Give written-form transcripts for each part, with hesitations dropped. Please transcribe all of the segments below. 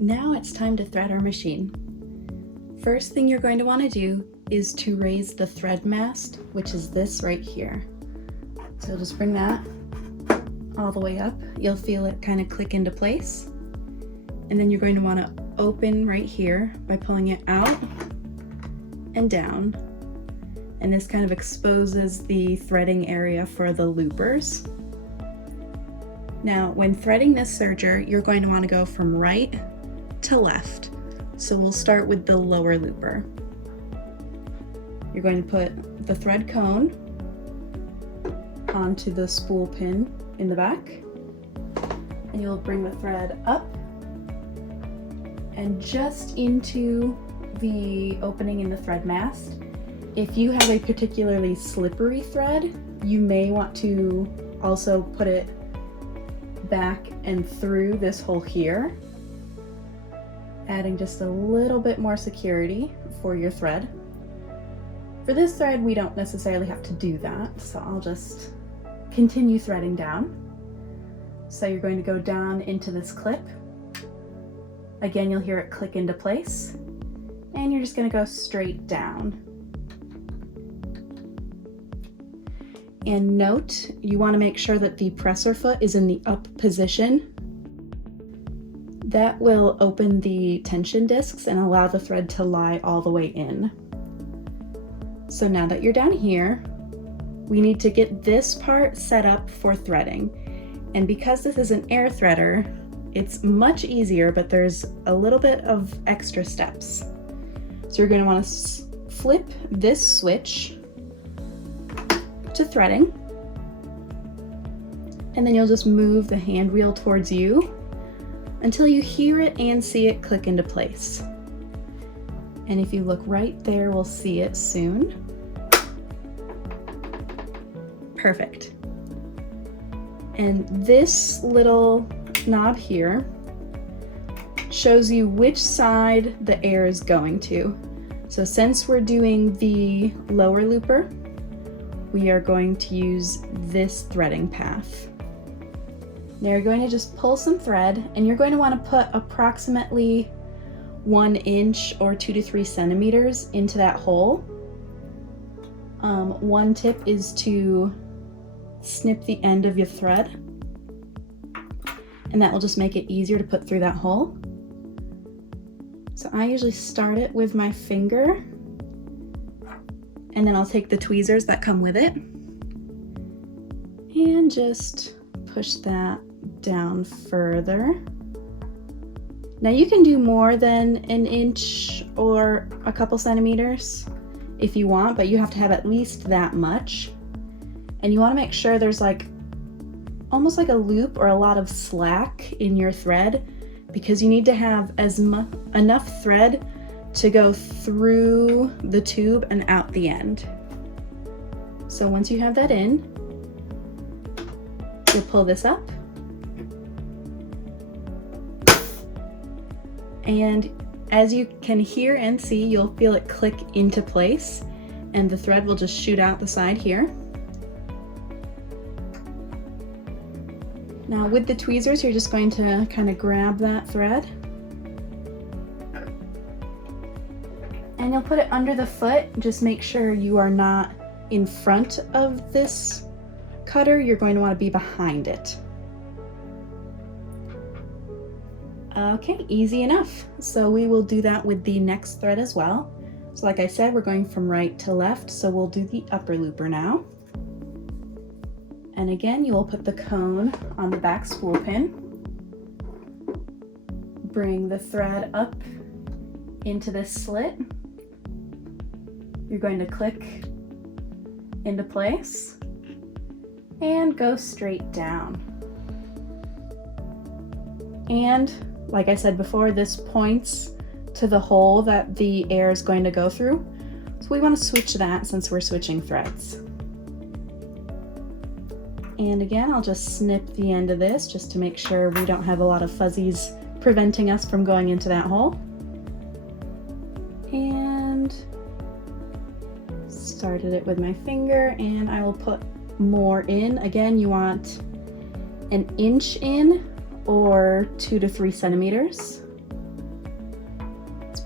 Now it's time to thread our machine. First thing you're going to want to do is to raise the thread mast, which is this right here. So just bring that all the way up. You'll feel it kind of click into place. And then you're going to want to open right here by pulling it out and down. And this kind of exposes the threading area for the loopers. Now, when threading this serger, you're going to want to go from right to left. So we'll start with the lower looper. You're going to put the thread cone onto the spool pin in the back, and you'll bring the thread up and just into the opening in the thread mast. If you have a particularly slippery thread, you may want to also put it back and through this hole here, adding just a little bit more security for your thread. For this thread, we don't necessarily have to do that, so I'll just continue threading down. So you're going to go down into this clip. Again, you'll hear it click into place, and you're just going to go straight down. And note, you want to make sure that the presser foot is in the up position. That will open the tension discs and allow the thread to lie all the way in. So now that you're down here, we need to get this part set up for threading. And because this is an air threader, it's much easier, but there's a little bit of extra steps. So you're going to want to flip this switch to threading, and then you'll just move the hand wheel towards you until you hear it and see it click into place. And if you look right there, we'll see it soon. Perfect. And this little knob here shows you which side the air is going to. So since we're doing the lower looper, we are going to use this threading path. Now you're going to just pull some thread, and you're going to want to put approximately 1 inch or 2 to 3 centimeters into that hole. One tip is to snip the end of your thread, and that will just make it easier to put through that hole. So I usually start it with my finger, and then I'll take the tweezers that come with it and just push that down further. Now you can do more than 1 inch or a couple centimeters if you want, but you have to have at least that much. And you want to make sure there's like almost like a loop or a lot of slack in your thread, because you need to have enough thread to go through the tube and out the end. So once you have that in, you'll pull this up, and as you can hear and see, you'll feel it click into place, and the thread will just shoot out the side here. Now with the tweezers, you're just going to kind of grab that thread, and you'll put it under the foot. Just make sure you are not in front of this cutter, you're going to want to be behind it. Okay, easy enough. So we will do that with the next thread as well. So like I said, we're going from right to left, so we'll do the upper looper now. And again, you will put the cone on the back spool pin, bring the thread up into this slit. You're going to click into place and go straight down. And like I said before, this points to the hole that the air is going to go through. So we want to switch that since we're switching threads. And again, I'll just snip the end of this just to make sure we don't have a lot of fuzzies preventing us from going into that hole. And started it with my finger, and I will put more in. Again, you want 1 inch in or 2 to 3 centimeters.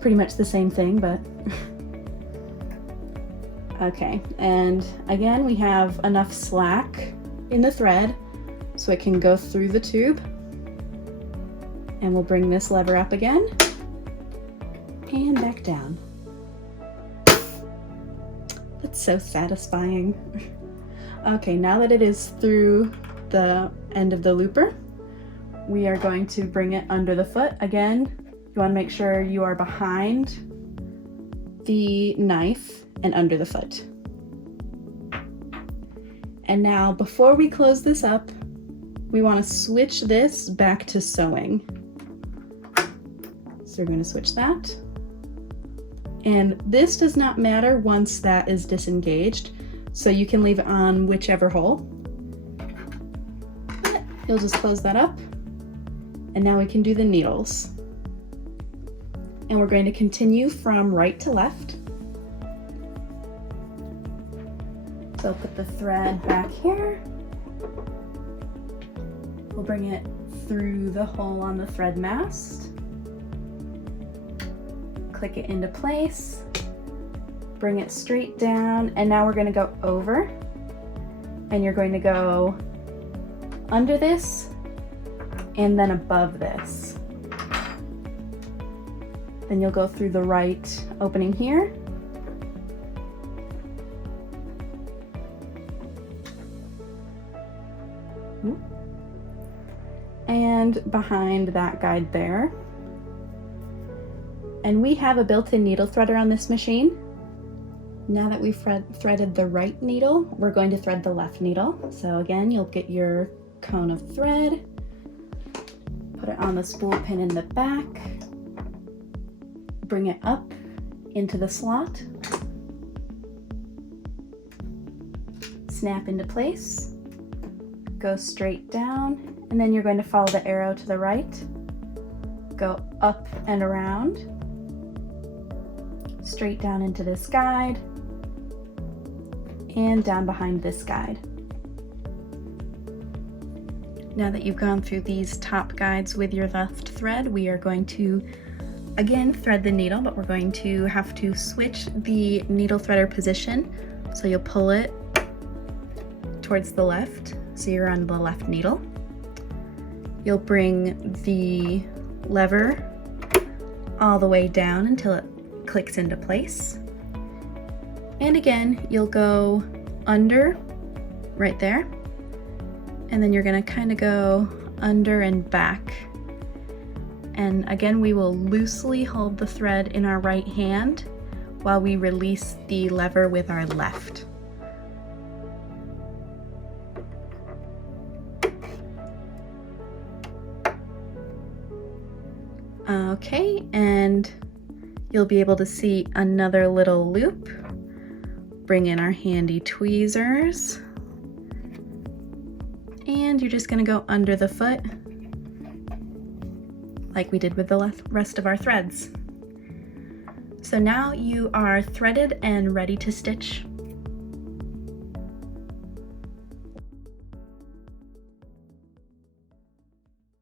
pretty much the same thing, but okay. And again, we have enough slack in the thread so it can go through the tube. And we'll bring this lever up again and back down. That's so satisfying. Okay, now that it is through the end of the looper, we are going to bring it under the foot. Again, you want to make sure you are behind the knife and under the foot. And now, before we close this up, we want to switch this back to sewing. So we're going to switch that. And this does not matter once that is disengaged, so you can leave it on whichever hole. You'll just close that up. And now we can do the needles. And we're going to continue from right to left. So put the thread back here. We'll bring it through the hole on the thread mast. Click it into place. Bring it straight down. And now we're going to go over. And you're going to go under this and then above this. Then you'll go through the right opening here. And behind that guide there. And we have a built-in needle threader on this machine. Now that we've threaded the right needle, we're going to thread the left needle. So again, you'll get your cone of thread, put it on the spool pin in the back, bring it up into the slot, snap into place, go straight down, and then you're going to follow the arrow to the right, go up and around, straight down into this guide, and down behind this guide. Now that you've gone through these top guides with your left thread, we are going to again thread the needle, but we're going to have to switch the needle threader position. So you'll pull it towards the left, so you're on the left needle. You'll bring the lever all the way down until it clicks into place. And again, you'll go under right there. And then you're gonna kind of go under and back. And again, we will loosely hold the thread in our right hand while we release the lever with our left. Okay, and you'll be able to see another little loop. Bring in our handy tweezers. And you're just gonna go under the foot like we did with the rest of our threads. So now you are threaded and ready to stitch.